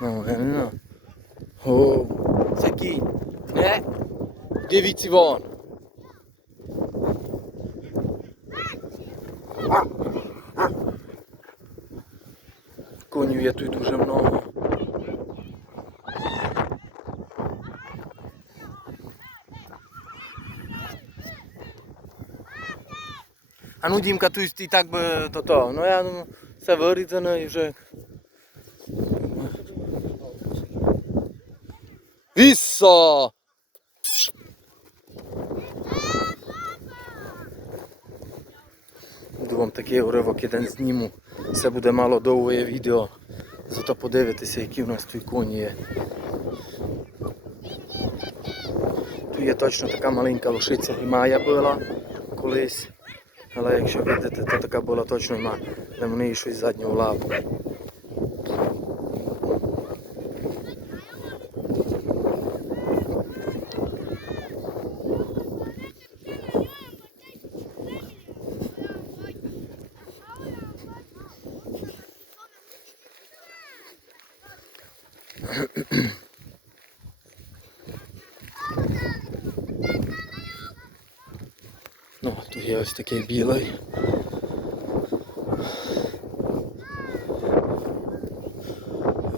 Ну, я не знаю. О, це кінь. Не? Дивіться вон. Конів є тут дуже много. А ну Дімка, тут і так би то то. Ну я думаю, все вирізано і вже. Віссо! Буду вам такий уривок один зніму. Це буде мало довге відео. Зато подивитися, які в нас тут коні є. Тут є точно така маленька лошиця і Майя була колись. Але якщо видите, то така була точно. Де в неї щось задню лапу. Ну, тут є ось такий білий.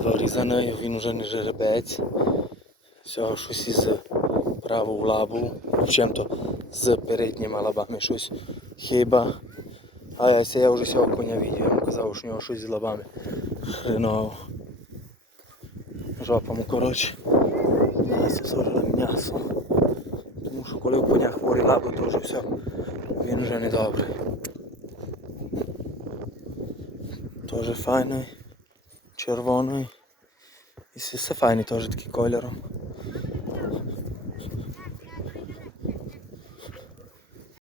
Вирізаний, він вже не жеребець. Всього щось із праву лабу, чим-то з передніми лабами щось хіба. А я я вже цього коня йому казав, що у нього щось з лабами. Хреново. Жопа му, коротше. М'ясо, сожене м'ясо. Тому що коли у коня хворий лаби, то вже все, він вже не добрий. Теж файний, червоний. І все файний теж такий кольором.